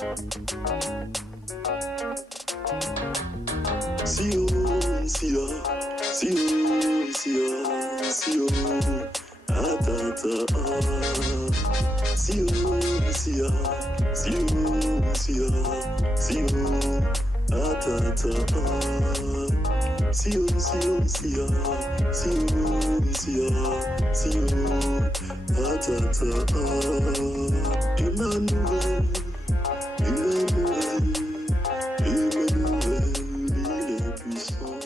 Sion, Sion, Sion, Sion, Sion, Atata. Sion, Sion, Sion, Sion, Sion, Atata. Sion, Sion, Sion, Sion, Sion, Sion, Atata. Emmanuel, Emmanuel, Emmanuel, il est puissant.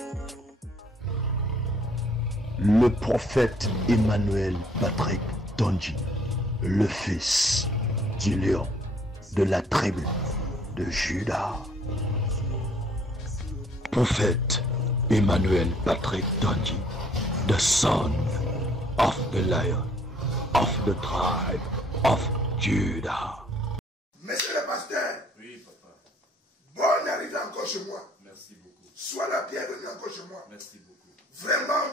Le prophète Emmanuel Patrick Tondji, le fils du lion de la tribu de Juda. Prophète Emmanuel Patrick Tondji, the son of the lion of the tribe of Judah. Monsieur le pasteur, Oui, papa. bonne arrivée encore chez moi. Merci beaucoup. Sois la bienvenue encore chez moi. Merci beaucoup. Vraiment,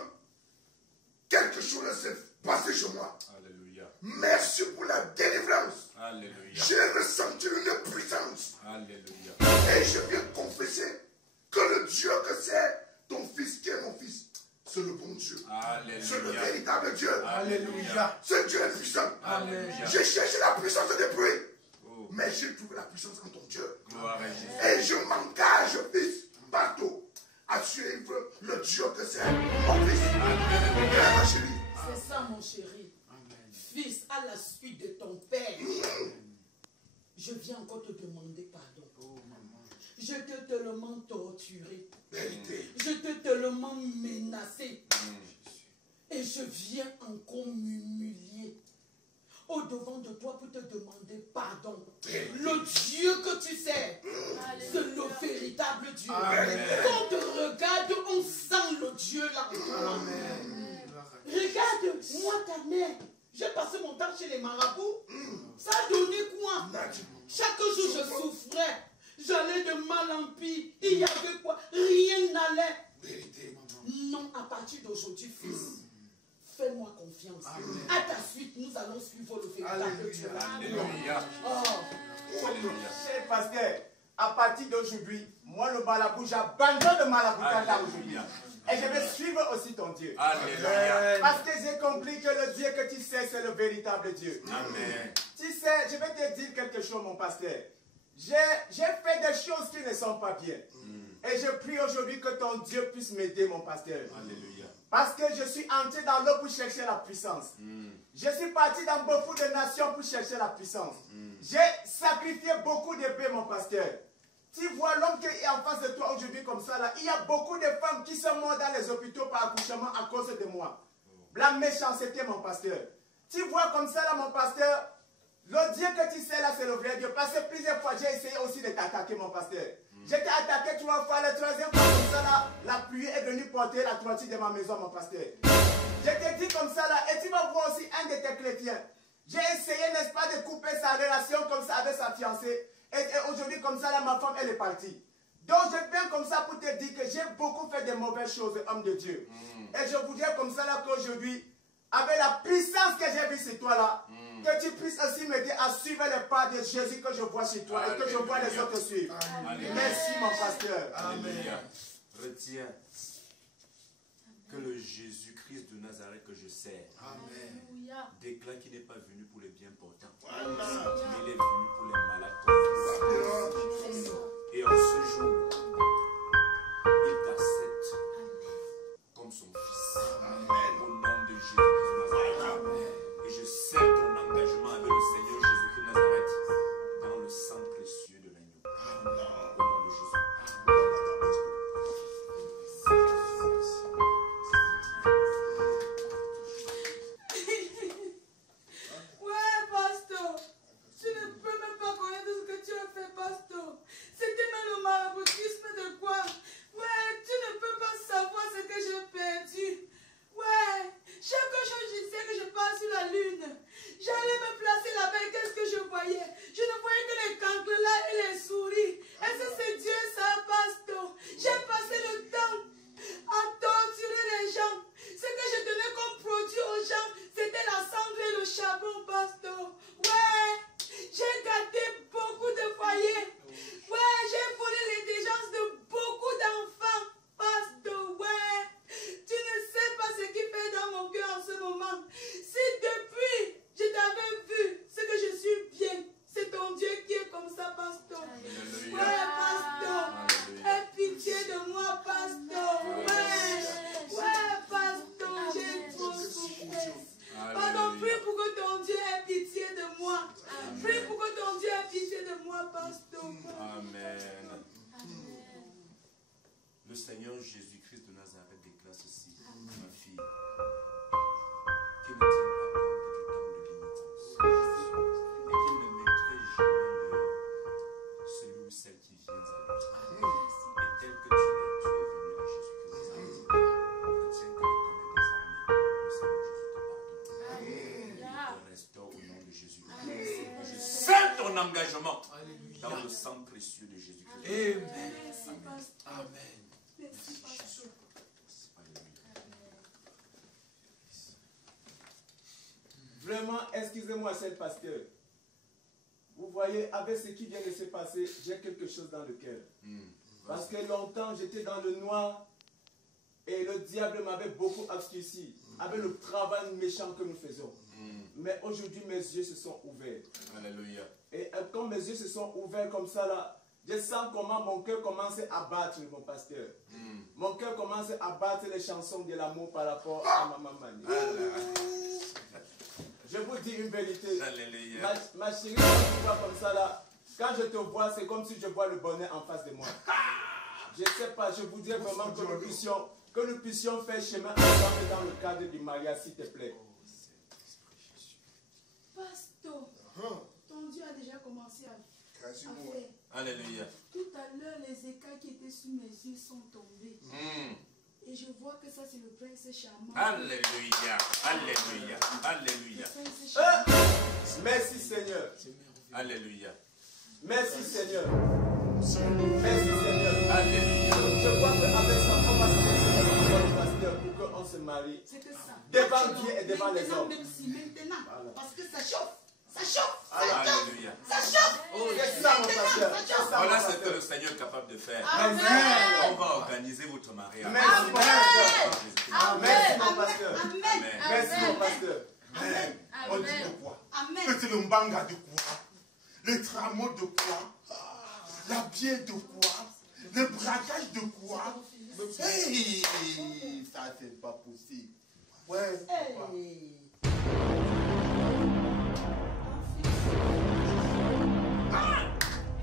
quelque chose s'est passé chez moi. Alléluia. Merci pour la délivrance. Alléluia. J'ai ressenti une puissance. Alléluia. Et je viens confesser que le Dieu que c'est, ton fils qui est mon fils, c'est le bon Dieu. Alléluia. C'est le véritable Dieu. Alléluia. Ce Dieu est puissant. Alléluia. J'ai cherché la puissance depuis. Oh. Mais j'ai trouvé la puissance en ton Dieu. Gloire à Jésus. Et je m'engage, fils, partout, à suivre le Dieu que c'est, mon fils. Et ma chérie. C'est ça, mon chéri. Fils, à la suite de ton père, je viens encore te demander pardon. Je t'ai tellement torturé. Vérité. Je t'ai tellement menacé. Et je viens encore m'humilier au-devant de toi pour te demander pardon. Le Dieu que tu sais, c'est le véritable Dieu. Quand on te regarde, on sent le Dieu là. Regarde, moi ta mère, j'ai passé mon temps chez les marabouts. Ça a donné quoi? Chaque jour je souffrais. J'allais de mal en pis. Il y avait quoi? Rien n'allait. Vérité. Non, à partir d'aujourd'hui, fils, fais-moi confiance. À ta suite, nous allons suivre le véritable Dieu. Alléluia. Oh. Alléluia. Cher pasteur, à partir d'aujourd'hui, moi le marabout, j'abandonne le maraboutage là aujourd'hui. Et je vais suivre aussi ton Dieu. Alléluia. Parce que j'ai compris que le Dieu que tu sais, c'est le véritable Dieu. Amen. Tu sais, je vais te dire quelque chose, mon pasteur. J'ai fait des choses qui ne sont pas bien. Et je prie aujourd'hui que ton Dieu puisse m'aider, mon pasteur. Alléluia. Parce que je suis entré dans l'eau pour chercher la puissance. Je suis parti dans beaucoup de nations pour chercher la puissance. J'ai sacrifié beaucoup de paix, mon pasteur. Tu vois l'homme qui est en face de toi aujourd'hui comme ça, là, il y a beaucoup de femmes qui sont mortes dans les hôpitaux par accouchement à cause de moi. La méchanceté, mon pasteur. Tu vois comme ça, là, mon pasteur, le Dieu que tu sais, là, c'est le vrai Dieu. Parce que plusieurs fois, j'ai essayé aussi de t'attaquer, mon pasteur. J'étais attaqué 3 fois, la 3e fois, comme ça, là, la pluie est venue porter la toiture de ma maison, mon pasteur. Je te dis comme ça, là, et tu vas voir aussi un de tes chrétiens. J'ai essayé, n'est-ce pas, de couper sa relation comme ça avec sa fiancée. Et aujourd'hui, comme ça, là, ma femme, elle est partie. Donc, je viens comme ça pour te dire que j'ai beaucoup fait de mauvaises choses, homme de Dieu. Et je voudrais comme ça, là, qu'aujourd'hui, avec la puissance que j'ai vue sur toi, là, que tu puisses aussi m'aider à suivre les pas de Jésus que je vois chez toi et que je vois les autres suivre. Merci, mon pasteur. Alléluia. Retiens que le Jésus-Christ de Nazareth que je sers déclare qu'il n'est pas venu pour les bien portants. Il est venu pour les malades comme toi. Et en ce jour, il t'accepte comme son fils. Au nom de Jésus-Christ de Nazareth. Et je scelle ton engagement avec le Seigneur Jésus-Christ de Nazareth dans le sang précieux de l'agneau. Au nom de Jésus. Ouais, pasteur. Dieu a pitié de moi, pasteur. Amen. Le Seigneur Jésus-Christ de Nazareth déclare ceci, ma fille, qu'il ne tient pas compte du temps de l'ignorance et qu'il ne mettrait jamais dehors celui ou celle qui vient à lui. Et tel que tu es venu à Jésus-Christ de Nazareth. Retiens qu'à l'éternel des armées, le Seigneur Jésus te pardonne. Restaure au nom de Jésus. Je scelle ton engagement dans le sang précieux de Jésus-Christ. Amen. Amen. Vraiment, excusez-moi, c'est le pasteur. Vous voyez, avec ce qui vient de se passer, j'ai quelque chose dans le cœur. Parce que longtemps, j'étais dans le noir et le diable m'avait beaucoup obscurci avec le travail méchant que nous faisons. Mais aujourd'hui, mes yeux se sont ouverts. Alléluia. Et quand mes yeux se sont ouverts comme ça, là, je sens comment mon cœur commence à battre, mon pasteur. Mon cœur commence à battre les chansons de l'amour par rapport à ma maman. Je vous dis une vérité. Alléluia. Ma chérie, quand tu vois comme ça là, quand je te vois, c'est comme si je vois le bonheur en face de moi. Je ne sais pas, je voudrais vraiment que nous puissions faire chemin ensemble dans le cadre du mariage, s'il te plaît. Pasteur, ton Dieu a déjà commencé à faire. Alléluia. Tout à l'heure, les écailles qui étaient sous mes yeux sont tombées. Et je vois que ça, c'est le prince charmant. Alléluia. Alléluia. Alléluia. Merci Seigneur. Alléluia. Merci Seigneur. Merci Seigneur. Alléluia. Je vois qu'avec ça, on va se chercher le pasteur pour qu'on se marie. C'était ça. Devant Dieu et devant les hommes. Même si maintenant, parce que ça chauffe. Ça chauffe. Alléluia. Ça chauffe. C'est ça mon pasteur. Voilà ce que le Seigneur est capable de faire. Amen. On va organiser votre mariage. Merci mon pasteur. Merci mon pasteur. Amen. Merci mon pasteur. Amen. On dit de quoi? Amen. Que c'est le mbanga de quoi? Le tramon de quoi? La bière de quoi? Le braquage de quoi? Hey, ça c'est pas possible. Ouais.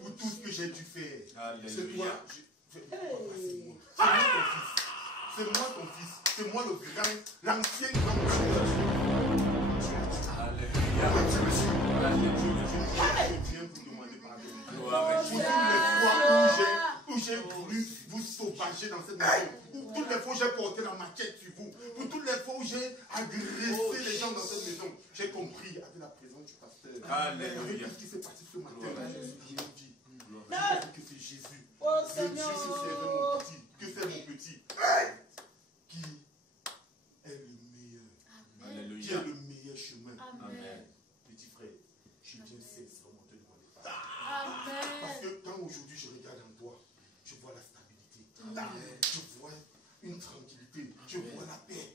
Pour tout ce que j'ai dû faire. C'est toi. C'est moi ton fils. C'est moi le grand, l'ancien grand tueur. Alléluia. Je viens vous demander pardon. Gloire à Pour Jésus. toutes les fois où j'ai voulu vous sauvager dans cette maison, pour toutes les fois où j'ai porté la machette sur vous, pour toutes les fois où j'ai agressé les gens dans cette maison, j'ai compris avec la présence du pasteur. Alléluia. Avec tout ce qui s'est passé ce matin, je vous dis que c'est Jésus, Oh le Dieu Seigneur. qui servait mon petit, que c'est mon petit, qui est le meilleur, qui Alléluia. est le meilleur chemin. Amen. Petit frère, je viens sincèrement te demander pardon. Parce que quand aujourd'hui je regarde en toi, je vois la stabilité, je vois une tranquillité, je vois la paix.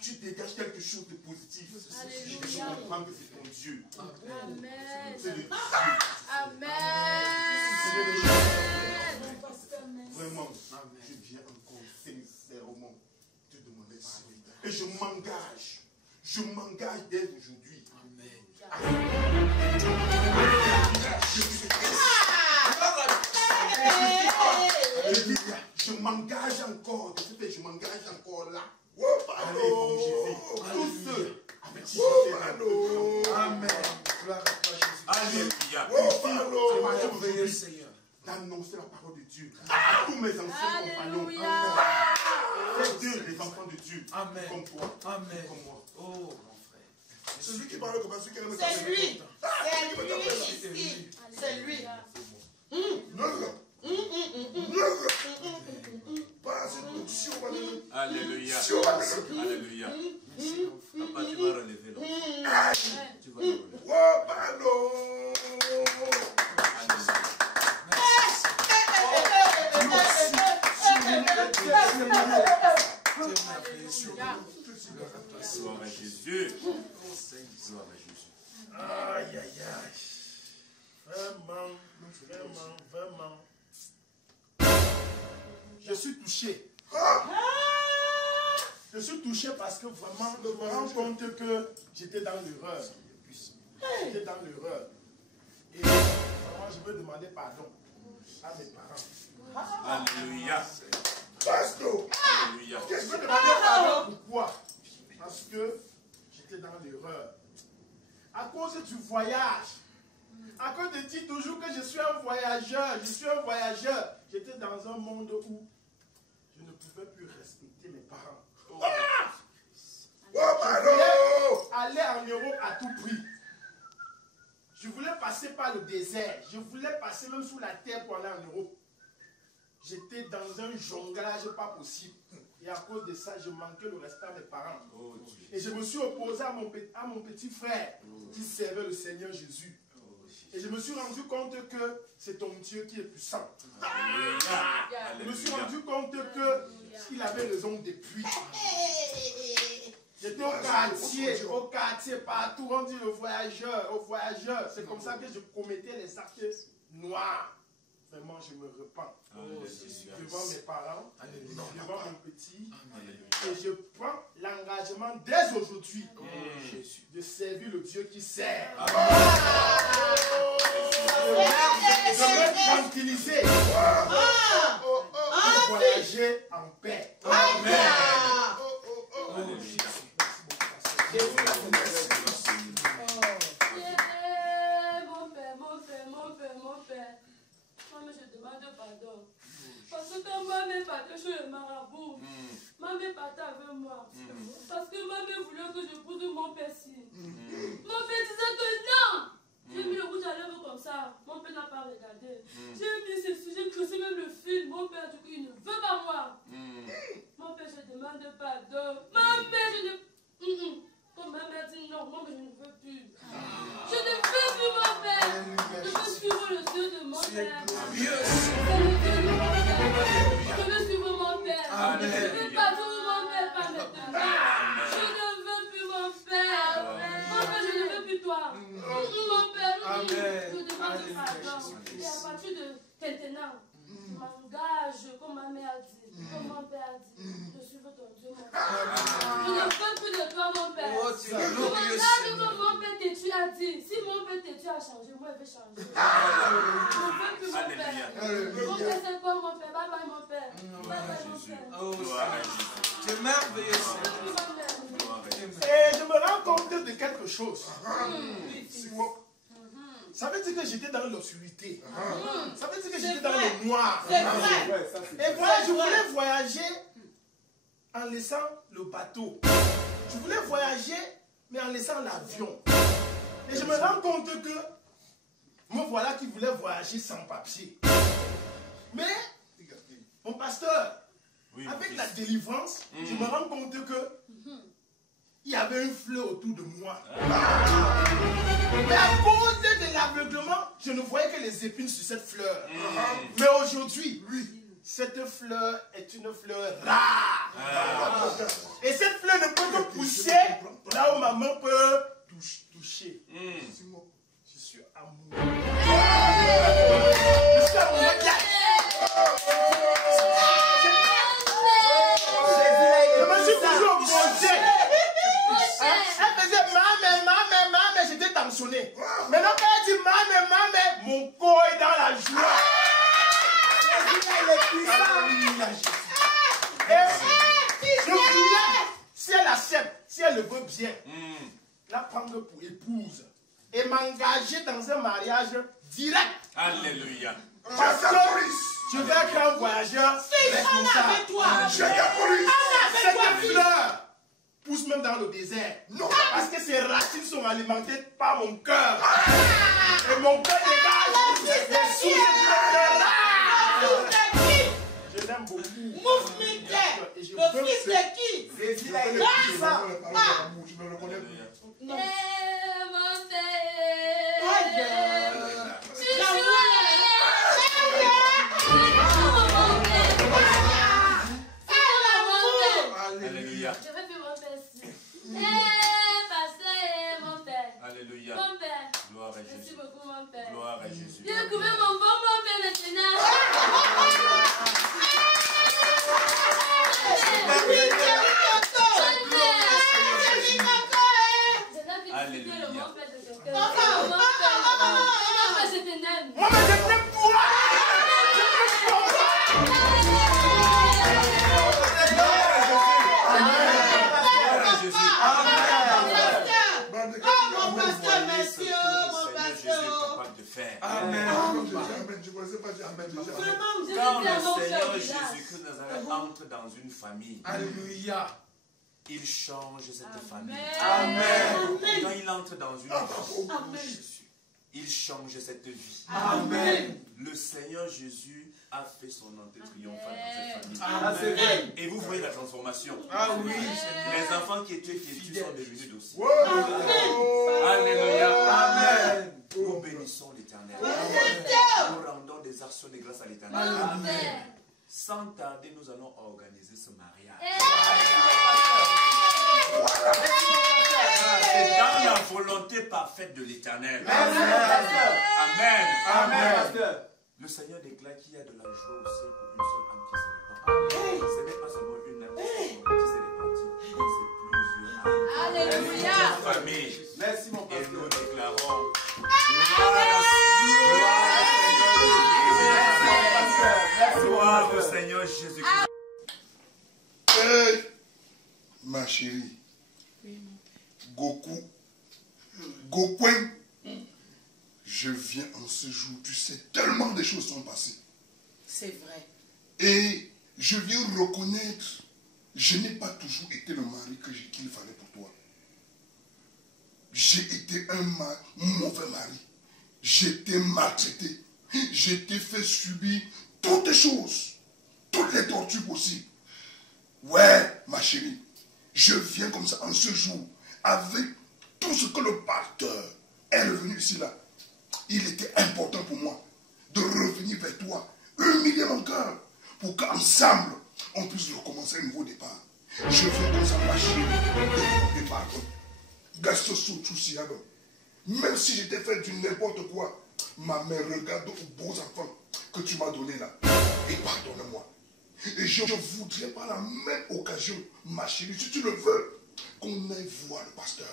Tu dégages quelque chose de positif. Je comprends que c'est ton Dieu. C'est le Dieu. Vraiment, je viens encore sincèrement te demander pardon. Et je m'engage dès aujourd'hui. Je m'engage encore, je m'engage encore là. Allez, bon Jésus, tous ceux avec qui je fais Amen. Alléluia. D'annoncer la parole de Dieu à tous mes anciens compagnons. C'est Dieu, les enfants de Dieu. Amen. Comme toi, Amen. comme moi. Oh, mon frère. Celui qui parle comme ça, celui qui aime C'est lui. C'est lui ici. C'est lui. Alléluia. Alléluia. Papa, tu vas relever l'enfant. Tu vas le Gloire à Jésus. Gloire à Jésus. Aïe, aïe, aïe. Vraiment, vraiment, vraiment. Je suis touché. Je suis touché parce que vraiment, je me rends compte que j'étais dans l'erreur. J'étais dans l'erreur. Et veux demander pardon à mes parents. Alléluia. Pasteur. Alléluia. Je veux demander pardon pourquoi? Parce que j'étais dans l'erreur. À cause du voyage. À cause de dire toujours que je suis un voyageur. Je suis un voyageur. J'étais dans un monde où je ne pouvais plus respecter mes parents. Je voulais aller en Europe à tout prix. Je voulais passer par le désert. Je voulais passer même sous la terre pour aller en Europe. J'étais dans un jonglage pas possible. Et à cause de ça, je manquais le respect à mes parents. Et je me suis opposé à mon petit frère qui servait le Seigneur Jésus. Et je me suis rendu compte que c'est ton Dieu qui est puissant. Je me suis rendu compte qu'il avait raison depuis. J'étais au quartier, partout, on dit le voyageur, au voyageur. C'est comme ça que je commettais les actes noirs. Vraiment, je me repens devant mes parents, devant mon petit. Et je prends l'engagement dès aujourd'hui de servir le Dieu qui sert. De me tranquilliser. De voyager en paix. Mon père. Maman, je demande pardon. Parce que quand maman partait chez le marabout, maman partait avec moi. Parce que maman voulait que je pousse mon père ici. Mon père disait que non. J'ai mis le rouge à lèvres comme ça. Mon père n'a pas regardé. J'ai mis ceci, j'ai creusé même le fil. Mon père dit qu'il ne veut pas moi. Mon père, je demande pardon. Mon père, je ne... Quand ma mère dit non, moi je ne veux plus. Je ne veux plus mon père. Je veux suivre le Dieu de mon père. C'est le Dieu de mon père. Je veux suivre mon père. Je veux pas tout mon père par maintenant. Je ne veux plus mon père. Mon père, je ne veux plus toi. Mon père, je demande pardon. Et à partir de maintenant, je m'engage, comme ma mère a dit, comme mon père a dit, de suivre ton Dieu, mon père. Je ne veux plus de toi, mon père. Je m'engage comme mon père Tétu a dit. Si mon père Tétu a changé, moi je vais changer. Je ne veux plus mon père. Mon père, c'est quoi mon père? Bye bye, mon père. Bye bye, mon père. C'est merveilleux. Et je me rends compte de quelque chose. Ça veut dire que j'étais dans l'obscurité. Ça veut dire que j'étais dans le noir. C'est vrai. Et voilà, je voulais voyager en laissant le bateau. Je voulais voyager, mais en laissant l'avion. Et je me rends compte que me voilà qui voulait voyager sans papier. Mais, mon pasteur, avec la délivrance, je me rends compte que il y avait une fleur autour de moi. Mais à cause de l'aveuglement, je ne voyais que les épines sur cette fleur. Mais aujourd'hui, cette fleur est une fleur rare. Et cette fleur ne peut que pousser là où maman peut toucher. Je suis amoureux. Je suis amoureux. Je me suis toujours opposé. Elle faisait maman, j'étais tensionné. Maintenant quand elle dit maman, mon corps est dans la joie. Et je voulais, si elle accepte, si elle le veut bien, la prendre pour épouse et m'engager dans un mariage direct. Alléluia. Parce que je vais être un voyageur responsable. Cette fleur pousse même dans le désert. Non. Parce que ses racines sont alimentées par mon cœur. Et mon cœur dégage les sous je l'aime beaucoup. Mouvement. Le fils de qui? Je me reconnais plus. Mon père. Alléluia. Je veux plus mon père ici. Pasteur, mon père. Alléluia. Mon père. Gloire à Merci Jésus. beaucoup, mon père. Gloire à Jésus. J'ai découvert mon bon père maintenant. Alléluia. Mon père, je t'aime. Moi, je faire. Amen. Amen. Je ne pensais pas dire Amen déjà. Quand le Seigneur Jésus-Christ de Nazareth entre dans une famille, Alléluia. il change cette famille. Amen. Quand il entre dans une vie, Amen. il change cette vie. Amen. Le Seigneur Jésus a fait son entrée triomphale dans cette Ah, c'est famille. vrai. Et vous voyez la transformation. Ah oui. Les enfants qui étaient têtus sont devenus dociles. Wow. Alléluia. Amen. Nous bénissons l'Éternel. Nous rendons des actions de grâce à l'Éternel. Amen. Sans tarder, nous allons organiser ce mariage. C'est dans la volonté parfaite de l'Éternel. Amen. Amen. Le Seigneur déclare qu'il y a de la joie au ciel pour une seule âme qui se répand. Ce n'est pas seulement une âme qui s'est répandue, c'est plusieurs âmes. Alléluia. Famille. Merci mon Et nous pasteur. déclarons gloire au Seigneur Jésus-Christ. Hey, ma chérie. Goku. Gokwen. Je viens en ce jour. Tu sais, tellement de choses sont passées. C'est vrai. Et je viens reconnaître, je n'ai pas toujours été le mari qu'il fallait pour toi. J'ai été un mauvais mari. J'ai été maltraité. J'ai été fait subir toutes les choses. Toutes les tortures possibles. Ouais, ma chérie. Je viens comme ça en ce jour. Avec tout ce que le pasteur est revenu ici là. Il était important pour moi de revenir vers toi. Humilier mon cœur. Pour qu'ensemble, on puisse recommencer un nouveau départ. Je viens comme ça, ma chérie, de départ. Gaston Soutsiado. Même si j'étais fait du n'importe quoi, ma mère regarde aux beaux enfants que tu m'as donnés là. Et pardonne-moi. Et je voudrais par la même occasion, ma chérie, si tu le veux, qu'on aille voir le pasteur.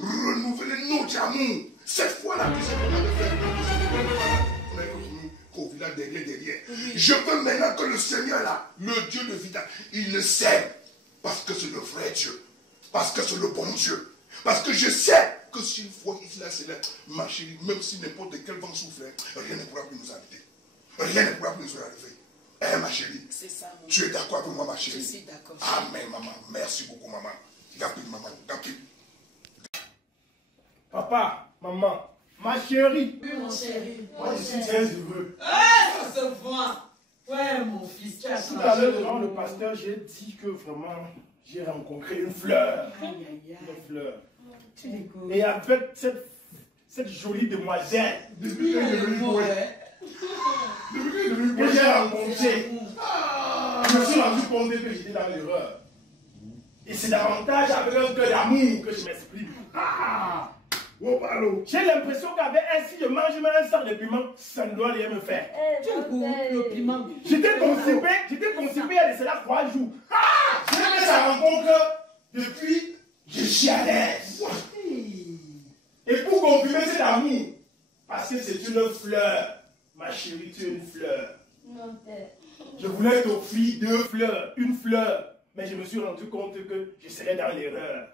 Renouveler notre amour. Cette fois-là, tu sais qu'on avait fait. On est revenu qu'au village derrière. Je veux maintenant que le Seigneur là, le Dieu de village, il le sait. Parce que c'est le vrai Dieu. Parce que c'est le bon Dieu. Parce que je sais que s'il faut ici là, c'est là, ma chérie, même si n'importe quel vent souffle, rien ne pourra plus nous habiter. Rien ne pourra plus nous arriver. Eh ma chérie, C'est ça, mon tu es d'accord avec moi, ma chérie? Je suis d'accord. Amen, maman. Merci beaucoup, maman. Gapil, maman. Gapil. Papa, maman, ma chérie. Oui, mon chéri. Moi, je suis très heureux. Ça se voit. Ouais, mon fils, tu as Tout à l'heure, devant le pasteur, j'ai dit que vraiment, j'ai rencontré une fleur. Aïe, aïe, aïe. Une fleur. Tu l'écoutes. Et avec cette jolie demoiselle Depuis que je suis venu pour elle. Depuis que je suis venu pour que j'ai elle. rencontrée, je me suis rendu compte que j'étais dans l'erreur. Et c'est davantage avec un cœur d'amour que je m'exprime. Oh, pardon. J'ai l'impression qu'avec un, si je mange même un sac de piment, ça ne doit rien me faire. Tu écoutes le piment. J'étais constipé il y a de cela 3 jours. J'ai fait sa rencontre depuis, je suis à l'aise. Et pour confirmer cet amour, parce que c'est une fleur, ma chérie, tu es une fleur. Mon père. Je voulais t'offrir 2 fleurs, une fleur, mais je me suis rendu compte que je serais dans l'erreur.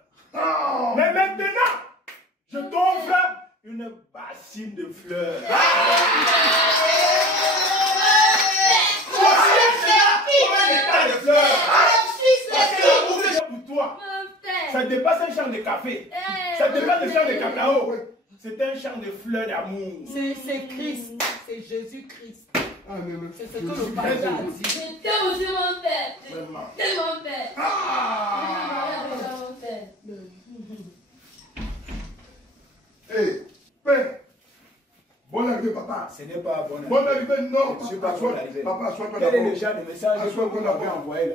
Mais maintenant, je t'offre une bassine de fleurs. De fleurs. Parce que l'amour que j'ai pour toi, Mon père. ça dépasse un champ de café. Ça dépasse un champ de cacao. C'est un champ de fleurs d'amour. C'est Christ. C'est Jésus-Christ. Amen. C'est ce que le pasteur a dit. Je t'aime aussi, mon père. Je Vraiment. t'aime, mon père. Mon père. Hé, père. Bonne arrivée, papa. Ce n'est pas bon. Bonne arrivée, non. Je suis pas Assois- bonne arrivée. Papa, assois-toi Quel est d'abord. le genre de message Assois-toi que vous d'abord. m'avez envoyé là?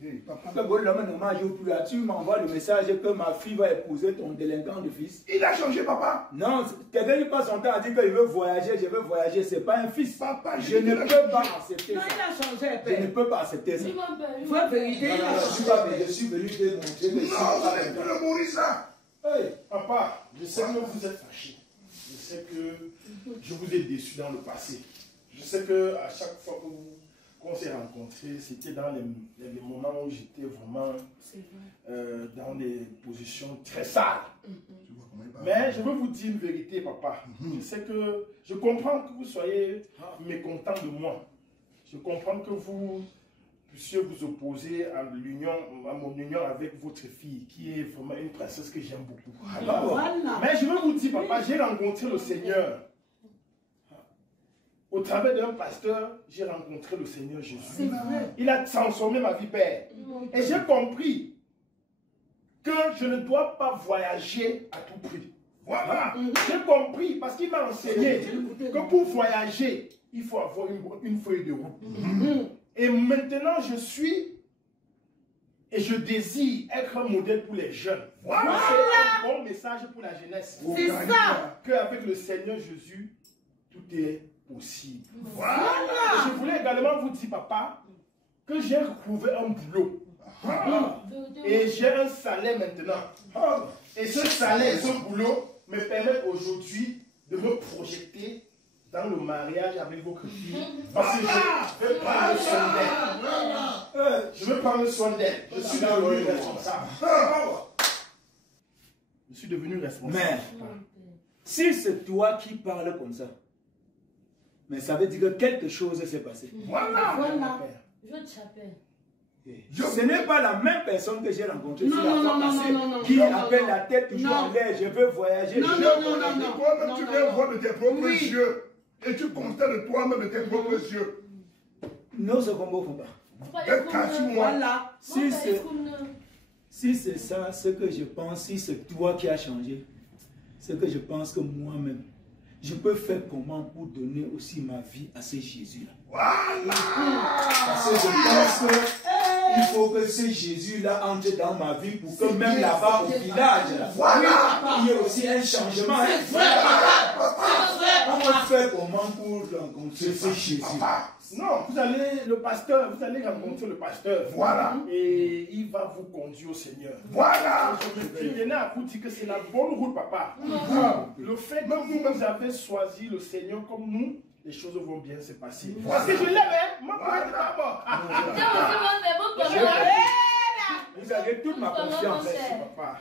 Hey, papa. Que bon, l'homme ne mange plus là. Tu m'envoies le message que ma fille va épouser ton délinquant de fils. Il a changé, papa. Non, quelqu'un qui passe son temps à dire qu'il veut voyager, je veux voyager. Ce n'est pas un fils. Papa, Je ne peux pas accepter Non, ça. il a changé, Je ne père. peux pas accepter ça. Oui, mon père. Oui, mon Vraie père. vérité, Non, il non, a non, changé. je suis venu démontrer que Non, vous allez plus le mourir, ça. Hey, papa, je sais que vous êtes fâché. Je sais que je vous ai déçu dans le passé. Je sais que à chaque fois que qu'on s'est rencontrés, c'était dans les moments où j'étais vraiment dans des positions très sales. Mais je veux vous dire une vérité, papa. Je sais que je comprends que vous soyez mécontent de moi. Je comprends que vous puissiez vous opposer à mon union avec votre fille, qui est vraiment une princesse que j'aime beaucoup. Mais je veux vous dire, papa, j'ai rencontré le Seigneur. Au travers d'un pasteur, j'ai rencontré le Seigneur Jésus. Il a transformé ma vie, Père. Et j'ai compris que je ne dois pas voyager à tout prix. Voilà. J'ai compris parce qu'il m'a enseigné que pour voyager, il faut avoir une feuille de route. Et maintenant, je suis et je désire être un modèle pour les jeunes. Voilà. C'est un bon message pour la jeunesse. C'est ça. Qu'avec le Seigneur Jésus, tout est possible. Voilà. Et je voulais également vous dire, papa, que j'ai retrouvé un boulot. Et j'ai un salaire maintenant. Et ce salaire, ce boulot me permet aujourd'hui de me projeter dans le mariage avec votre fille. Parce que je veux prendre soin d'elle. Je veux prendre soin d'elle. Je suis devenu responsable. Je suis devenu responsable. Mais, si c'est toi qui parles comme ça, mais ça veut dire que quelque chose s'est passé. Voilà. Je t'appelle. Ce n'est pas la même personne que j'ai rencontrée sur la fois passée qui appelle la tête toujours en l'air. Je veux voyager. Toi-même, tu viens voir de tes propres yeux. Et tu constates de toi-même de tes propres yeux. Non, ce combo ne faut pas. Voilà. Si c'est ça, ce que je pense, si c'est toi qui as changé, c'est que je pense que moi-même, je peux faire comment pour donner aussi ma vie à ce Jésus-là. Voilà. Parce que je pense qu'il faut que ce Jésus-là entre dans ma vie pour que même là-bas au village, là, il y ait aussi un changement. On va faire comment pour rencontrer ce Jésus? Non, vous allez rencontrer le pasteur. Voilà. Et il va vous conduire au Seigneur. Voilà. Je tenais à vous dire que c'est la bonne route, papa. Le fait que vous avez choisi le Seigneur comme nous, les choses vont bien se passer. Parce que je l'aime, hein. Moi, je ne suis pas mort. Vous avez toute ma confiance. Merci, papa.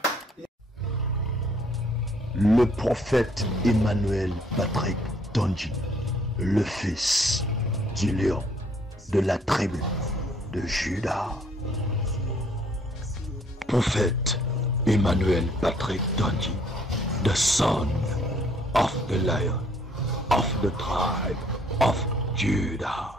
Le prophète Emmanuel Patrick Tonji, le fils du lion de la tribu de Juda. Prophète Emmanuel Patrick Tonji, the son of the lion of the tribe of Judah.